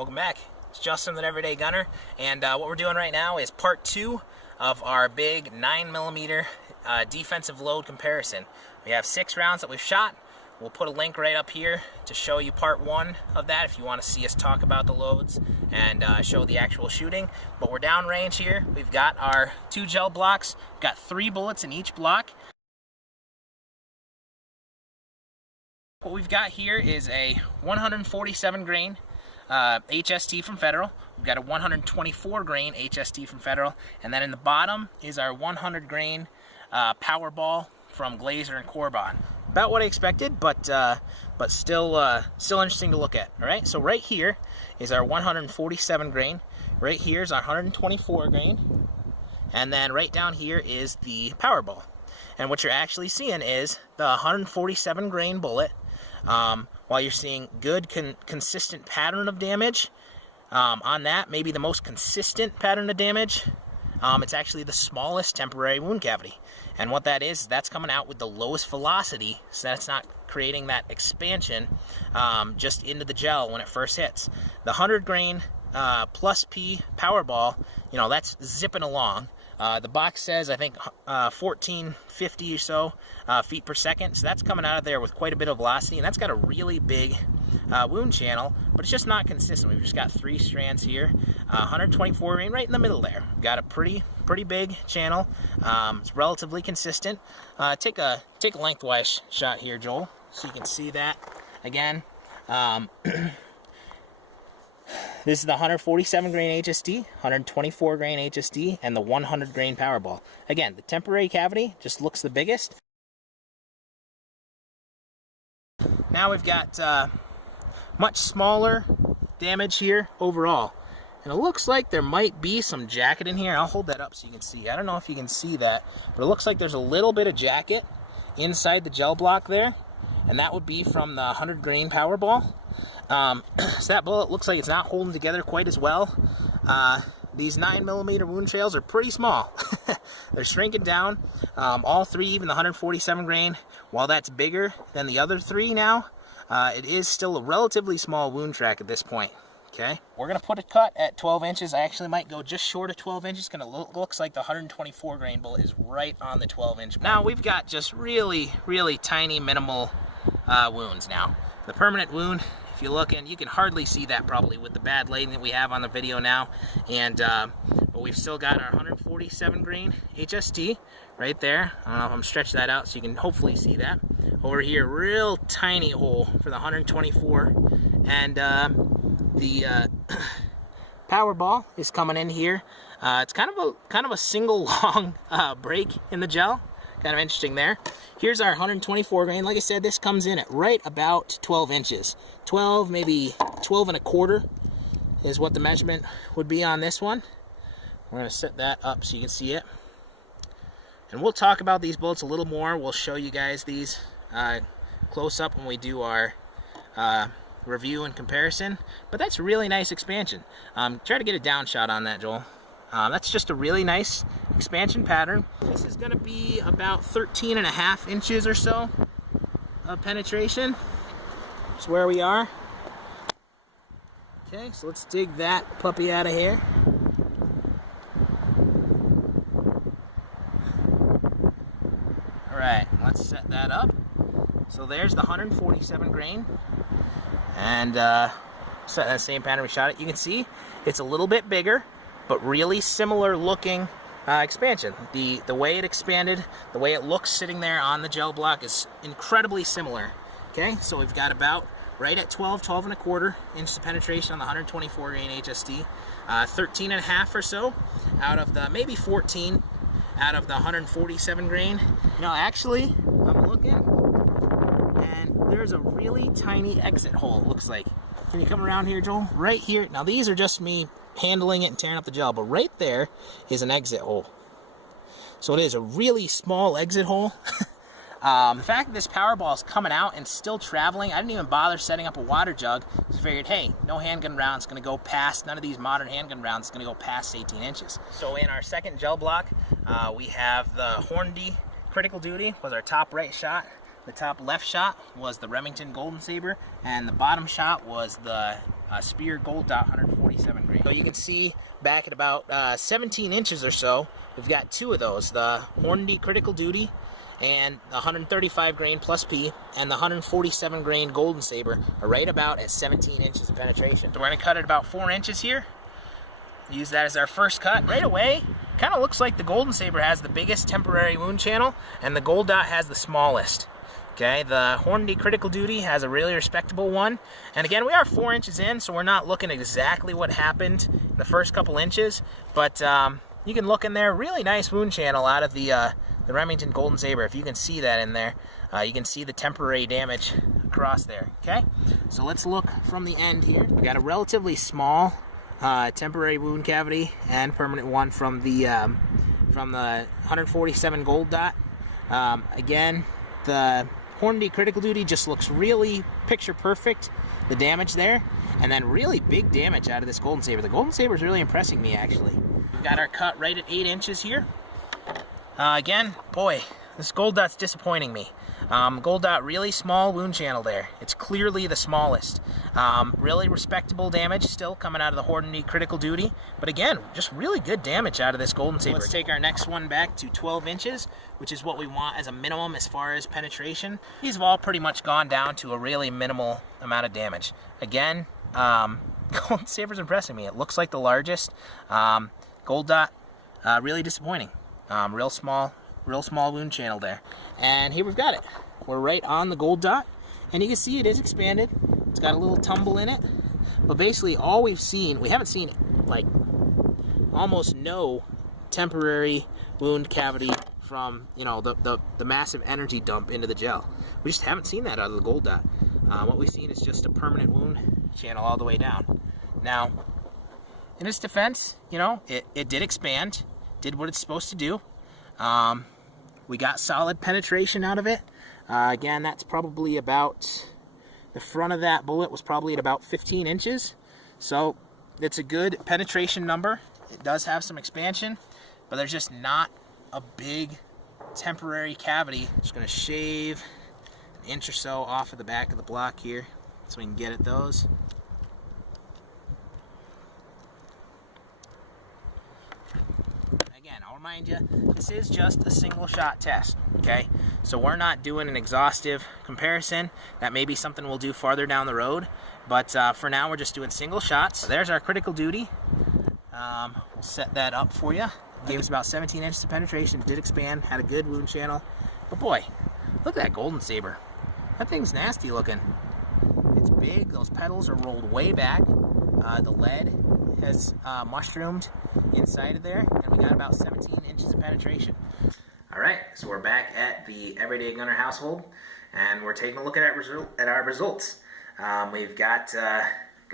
Welcome back. It's Justin, the Everyday Gunner, and what we're doing right now is part 2 of our big 9mm defensive load comparison. We have 6 rounds that we've shot. We'll put a link right up here to show you part 1 of that if you want to see us talk about the loads and show the actual shooting. But we're downrange here. We've got our 2 gel blocks. We've got 3 bullets in each block. What we've got here is a 147 grain HST from Federal. We've got a 124 grain HST from Federal, and then in the bottom is our 100 grain Pow'R Ball from Glaser and cor-bon. About what I expected, but still interesting to look at. All right, so right here is our 147 grain. Right here is our 124 grain, and then right down here is the Pow'R Ball. And what you're actually seeing is the 147 grain bullet. While you're seeing good consistent pattern of damage on that, maybe the most consistent pattern of damage, it's actually the smallest temporary wound cavity. And what that is, that's coming out with the lowest velocity, so that's not creating that expansion just into the gel when it first hits. The 100 grain plus P Pow'R Ball, you know, that's zipping along. The box says, I think, 1450 or so feet per second. So that's coming out of there with quite a bit of velocity, and that's got a really big wound channel, but it's just not consistent. We've just got 3 strands here. 124 grain right in the middle there. We've got a pretty big channel. It's relatively consistent. Take a lengthwise shot here, Joel, so you can see that again. This is the 147 grain HST, 124 grain HST, and the 100 grain Pow'R Ball. Again, the temporary cavity just looks the biggest. Now we've got much smaller damage here overall. And it looks like there might be some jacket in here. I'll hold that up so you can see. I don't know if you can see that, but it looks like there's a little bit of jacket inside the gel block there. And that would be from the 100 grain Pow'R Ball. So that bullet looks like it's not holding together quite as well. These 9mm wound trails are pretty small. They're shrinking down. All 3, even the 147 grain, while that's bigger than the other 3 now, it is still a relatively small wound track at this point. Okay, we're gonna put a cut at 12 inches. I actually might go just short of 12 inches. Looks like the 124 grain bullet is right on the 12-inch mark. Now we've got just really tiny, minimal wounds now. The permanent wound, if you look in, you can hardly see that probably with the bad lighting that we have on the video now. And but we've still got our 147 grain HST right there. I don't know if I'm stretching that out so you can hopefully see that. Over here, real tiny hole for the 124, and the Pow'R Ball is coming in here. It's kind of a single long break in the gel. Kind of interesting there. Here's our 124 grain. Like I said, this comes in at right about 12 inches. 12, maybe 12 and a quarter is what the measurement would be on this one. We're going to set that up so you can see it. And we'll talk about these bullets a little more. We'll show you guys these close up when we do our review and comparison. But that's a really nice expansion. Try to get a down shot on that, Joel. That's just a really nice expansion pattern. This is going to be about 13.5 inches or so of penetration. That's where we are. Okay, so let's dig that puppy out of here. Alright, let's set that up. So there's the 147 grain. And set that same pattern we shot it. You can see it's a little bit bigger, but really similar looking expansion. The way it expanded, the way it looks sitting there on the gel block is incredibly similar. Okay, so we've got about right at 12 and a quarter inches of penetration on the 124 grain HST, 13.5 or so out of the, maybe 14 out of the 147 grain. You know, actually, I'm looking, and there's a really tiny exit hole, it looks like. Can you come around here, Joel? Right here. Now, these are just me handling it and tearing up the gel, but right there is an exit hole. So it is a really small exit hole. The fact that this Pow'R Ball is coming out and still traveling, I didn't even bother setting up a water jug. So I figured, hey, no handgun round's going to go past, none of these modern handgun rounds is going to go past 18 inches. So in our second gel block, we have the Hornady Critical Duty was our top right shot. The top left shot was the Remington Golden Saber, and the bottom shot was the Speer Gold Dot 147 grain. So you can see back at about 17 inches or so, we've got two of those, the Hornady Critical Duty and the 135 grain plus P and the 147 grain Golden Saber are right about at 17 inches of penetration. So we're going to cut it about 4 inches here. Use that as our first cut. Right away, kind of looks like the Golden Saber has the biggest temporary wound channel and the Gold Dot has the smallest. Okay, the Hornady Critical Duty has a really respectable one. And again, we are 4 inches in, so we're not looking exactly what happened in the first couple inches. But you can look in there, really nice wound channel out of the Remington Golden Saber. If you can see that in there, you can see the temporary damage across there. Okay, so let's look from the end here. We got a relatively small temporary wound cavity and permanent one from the 147 Gold Dot. Again, the Hornady Critical Duty just looks really picture perfect, the damage there, and then really big damage out of this Golden Saber. The Golden Saber is really impressing me, actually. We've got our cut right at 8 inches here. Again, boy, this Gold Dot's disappointing me. Gold Dot, really small wound channel there. It's clearly the smallest. Really respectable damage still coming out of the Hornady Critical Duty. But again, just really good damage out of this Golden Saber. Let's take our next one back to 12 inches, which is what we want as a minimum as far as penetration. These have all pretty much gone down to a really minimal amount of damage. Again, Golden Saber's impressing me. It looks like the largest. Gold Dot, really disappointing. Real small wound channel there. And here we've got it. We're right on the Gold Dot, and you can see it is expanded. It's got a little tumble in it, but basically all we haven't seen like almost no temporary wound cavity from, you know, the massive energy dump into the gel. We just haven't seen that out of the Gold Dot. What we've seen is just a permanent wound channel all the way down. Now, in its defense, you know, it did expand, did what it's supposed to do. We got solid penetration out of it. Again, that's probably about, the front of that bullet was probably at about 15 inches. So it's a good penetration number. It does have some expansion, but there's just not a big temporary cavity. Just gonna shave an inch or so off of the back of the block here so we can get at those. I'll remind you, this is just a single shot test, okay? So we're not doing an exhaustive comparison. That may be something we'll do farther down the road, but for now we're just doing single shots. So there's our Critical Duty. We'll set that up for you. Gave us about 17 inches of penetration, did expand, had a good wound channel. But boy, look at that Golden Saber. That thing's nasty looking. It's big, those petals are rolled way back. The lead has mushroomed inside of there, and we got about 17 inches of penetration. Alright, so we're back at the Everyday Gunner household, and we're taking a look at our results. We've got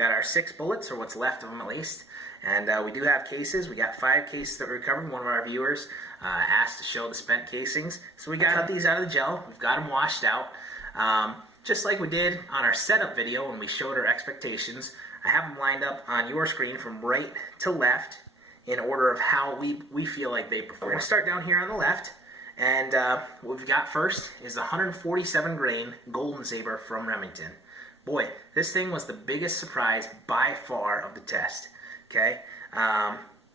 our 6 bullets, or what's left of them at least, and we do have cases. We got 5 cases that we recovered. One of our viewers asked to show the spent casings, so we cut these out of the gel. We've got them washed out. Just like we did on our setup video when we showed our expectations, I have them lined up on your screen from right to left in order of how we feel like they perform. We're going to start down here on the left, and what we've got first is the 147 grain Golden Saber from Remington. Boy, this thing was the biggest surprise by far of the test. Okay,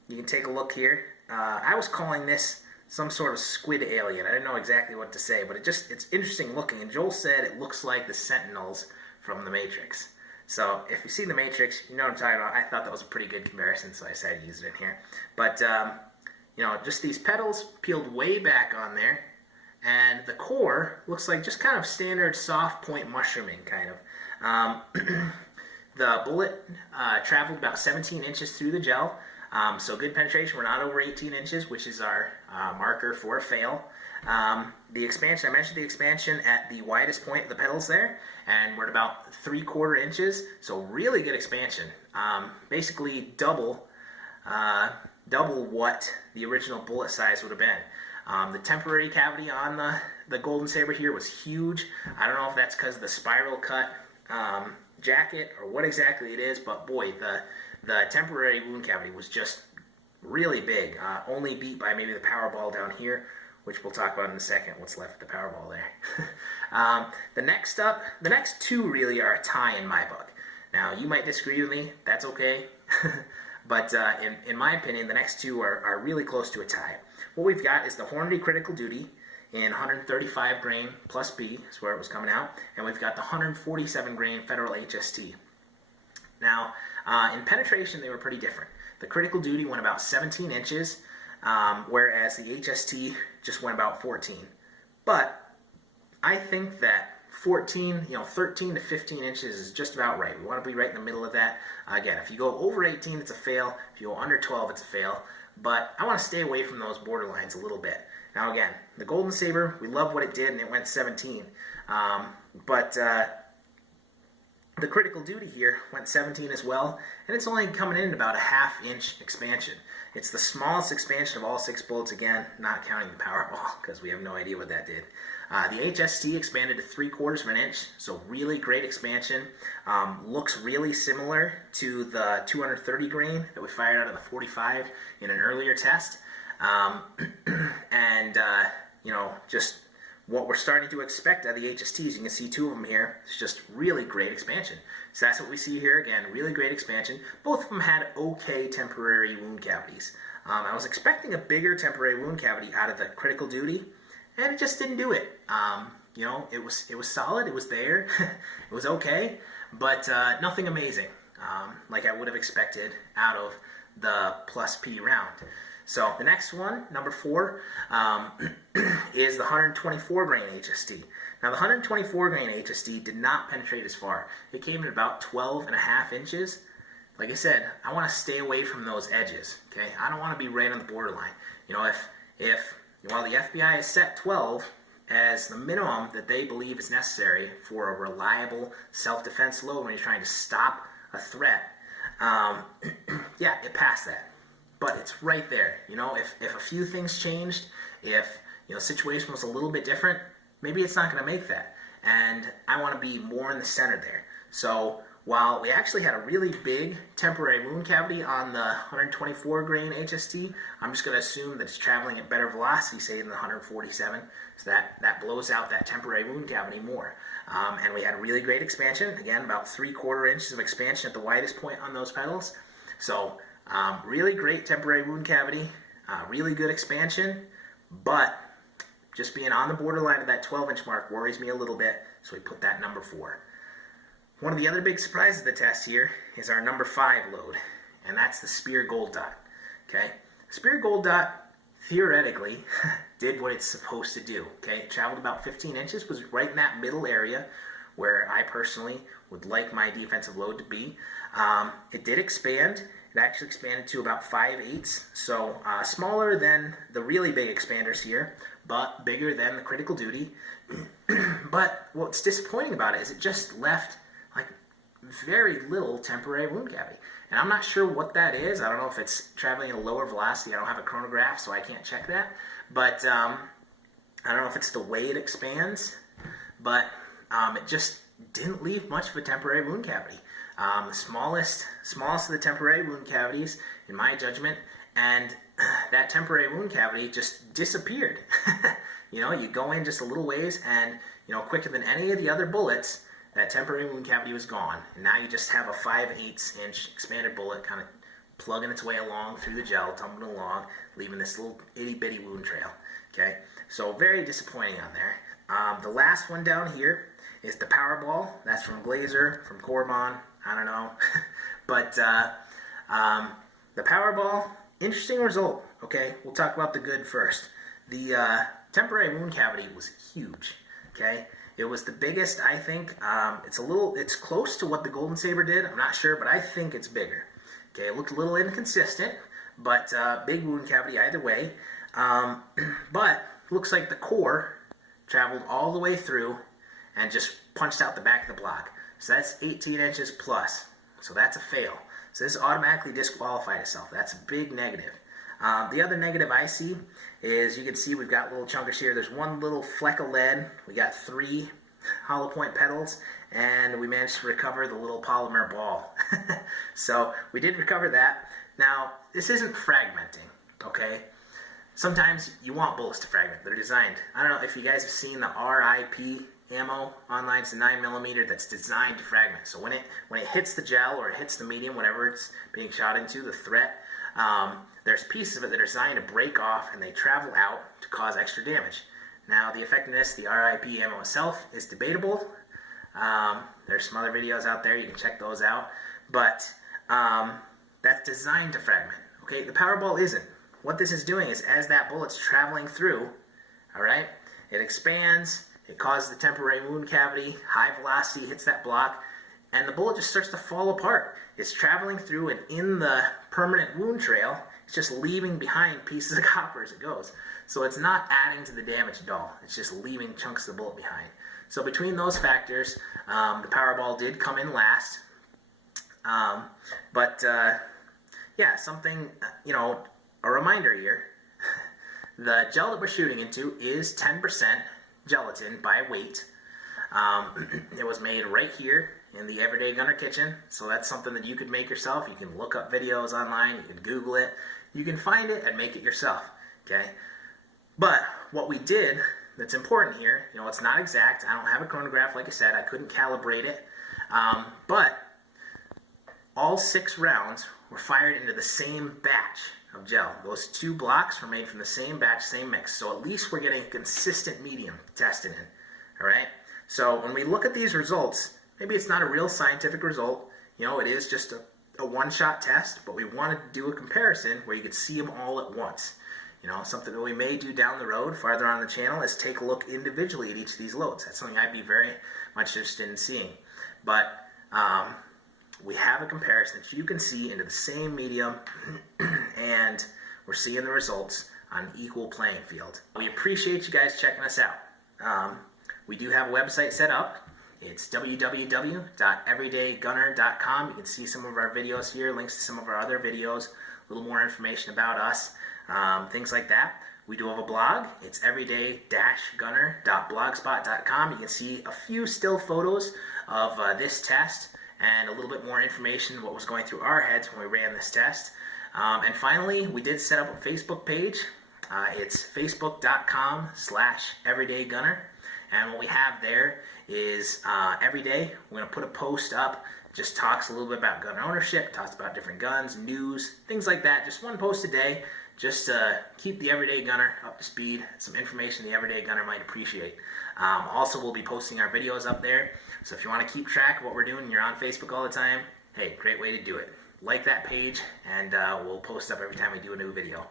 you can take a look here. I was calling this some sort of squid alien. I didn't know exactly what to say, but it's interesting looking, and Joel said it looks like the Sentinels from The Matrix. So if you've seen The Matrix, you know what I'm talking about. I thought that was a pretty good comparison, so I decided to use it in here. But, you know, just these petals peeled way back on there, and the core looks like just kind of standard soft point mushrooming, kind of. The bullet traveled about 17 inches through the gel, so good penetration. We're not over 18 inches, which is our marker for a fail. The expansion, I mentioned the expansion at the widest point of the petals there, and we're at about 3/4 inches, so really good expansion. Basically double what the original bullet size would have been. The temporary cavity on the Golden Saber here was huge. I don't know if that's because of the spiral cut jacket or what exactly it is, but boy, the temporary wound cavity was just really big, only beat by maybe the pow'R Ball down here, which we'll talk about in a second, what's left of the pow'R Ball there. The next 2 really are a tie in my book. Now, you might disagree with me. That's okay. But in my opinion, the next two are really close to a tie. What we've got is the Hornady Critical Duty in 135 grain plus B is where it was coming out, and we've got the 147 grain Federal HST. Now, in penetration, they were pretty different. The Critical Duty went about 17 inches, whereas the HST just went about 14. But I think that 13 to 15 inches is just about right. We want to be right in the middle of that. Again, if you go over 18, it's a fail. If you go under 12, it's a fail. But I want to stay away from those borderlines a little bit. Now again, the Golden Saber, we love what it did, and it went 17. But the Critical Duty here went 17 as well, and it's only coming in about a ½ inch expansion. It's the smallest expansion of all 6 bullets, again, not counting the Powerball, because we have no idea what that did. The HST expanded to 3/4 of an inch, so really great expansion. Looks really similar to the 230 grain that we fired out of the 45 in an earlier test. Just what we're starting to expect out of the HSTs. You can see 2 of them here. It's just really great expansion. So that's what we see here again, really great expansion. Both of them had okay temporary wound cavities. I was expecting a bigger temporary wound cavity out of the Critical Duty, and it just didn't do it. It was solid, it was there, it was okay, but nothing amazing, like I would have expected out of the plus P round. So the next one, number 4, is the 124 grain HST. Now the 124 grain HST did not penetrate as far. It came in about 12.5 inches. Like I said, I want to stay away from those edges. Okay, I don't want to be right on the borderline. While the FBI has set 12 as the minimum that they believe is necessary for a reliable self-defense load when you're trying to stop a threat, yeah, it passed that. But it's right there. If a few things changed, if the situation was a little bit different, maybe it's not going to make that. And I want to be more in the center there. So while we actually had a really big temporary wound cavity on the 124 grain HST, I'm just going to assume that it's traveling at better velocity, say, than the 147. So that blows out that temporary wound cavity more. And we had really great expansion. Again, about 3/4 inches of expansion at the widest point on those pedals. So really great temporary wound cavity, really good expansion, but just being on the borderline of that 12-inch mark worries me a little bit, so we put that number 4. One of the other big surprises of the test here is our number 5 load, and that's the Speer Gold Dot. Okay, Speer Gold Dot theoretically did what it's supposed to do. Okay, it traveled about 15 inches, was right in that middle area where I personally would like my defensive load to be. It did expand. It actually expanded to about 5/8, so smaller than the really big expanders here, but bigger than the Critical Duty. But what's disappointing about it is it just left like very little temporary wound cavity. And I'm not sure what that is. I don't know if it's traveling at a lower velocity. I don't have a chronograph, so I can't check that. But I don't know if it's the way it expands, but it just didn't leave much of a temporary wound cavity. The smallest of the temporary wound cavities, in my judgment, and that temporary wound cavity just disappeared. You go in just a little ways, and quicker than any of the other bullets, that temporary wound cavity was gone, and now you just have a 5/8 inch expanded bullet kind of plugging its way along through the gel, tumbling along, leaving this little itty-bitty wound trail. Okay, so very disappointing on there. The last one down here is the Pow'R Ball. That's from Glaser, from cor-bon, I don't know. But the Pow'R Ball, interesting result. Okay, we'll talk about the good first. The temporary wound cavity was huge. Okay, it was the biggest, I think. It's close to what the Golden Saber did. I'm not sure, but I think it's bigger. Okay, it looked a little inconsistent, but big wound cavity either way. But looks like the core traveled all the way through and just punched out the back of the block. So that's 18 inches plus. So that's a fail. So this automatically disqualified itself. That's a big negative. The other negative I see is you can see we've got little chunkers here. There's one little fleck of lead. We got 3 hollow point petals, and we managed to recover the little polymer ball. So we did recover that. Now, this isn't fragmenting, okay? sometimes you want bullets to fragment. They're designed. I don't know if you guys have seen the RIP ammo online. It's a 9mm that's designed to fragment. So when it hits the gel or it hits the medium, whatever it's being shot into, the threat, there's pieces of it that are designed to break off and they travel out to cause extra damage. Now the effectiveness, the RIP ammo itself is debatable. There's some other videos out there, you can check those out. But that's designed to fragment. Okay, the Pow'R Ball isn't. What this is doing is as that bullet's traveling through, alright, it expands, it causes the temporary wound cavity, high velocity hits that block, and the bullet just starts to fall apart. It's traveling through, and in the permanent wound trail, it's just leaving behind pieces of copper as it goes. So it's not adding to the damage at all. It's just leaving chunks of the bullet behind. So between those factors, the Pow'R Ball did come in last. Yeah, something, you know, a reminder here. The gel that we're shooting into is 10% gelatin by weight. It was made right here in the Everyday Gunner kitchen, so that's something that you could make yourself. You can look up videos online, you can Google it, you can find it and make it yourself, okay? But what we did that's important here, you know, it's not exact. I don't have a chronograph, like I said, I couldn't calibrate it, but all 6 rounds were fired into the same batch of gel. Those 2 blocks were made from the same batch, same mix, so at least we're getting a consistent medium tested in, all right? So when we look at these results, maybe it's not a real scientific result, you know, it is just a one-shot test, but we wanted to do a comparison where you could see them all at once. You know, something that we may do down the road, farther on the channel, is take a look individually at each of these loads. That's something I'd be very much interested in seeing. But we have a comparison that you can see into the same medium, and we're seeing the results on an equal playing field. We appreciate you guys checking us out. We do have a website set up. It's www.everydaygunner.com. You can see some of our videos here, links to some of our other videos, a little more information about us, things like that. We do have a blog. It's everyday-gunner.blogspot.com. You can see a few still photos of this test and a little bit more information what was going through our heads when we ran this test. And finally, we did set up a Facebook page. It's facebook.com/everydaygunner. And what we have there is every day we're going to put a post up, just talks a little bit about gun ownership, talks about different guns, news, things like that. Just one post a day, just to keep the everyday gunner up to speed, some information the everyday gunner might appreciate. Also, we'll be posting our videos up there, so if you want to keep track of what we're doing and you're on Facebook all the time, hey, great way to do it. Like that page, and we'll post up every time we do a new video.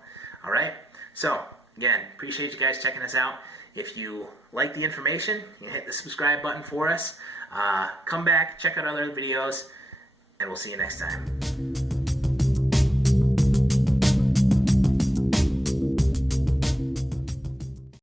All right? So, again, appreciate you guys checking us out. If you like the information, you can hit the subscribe button for us. Come back, check out other videos, and we'll see you next time.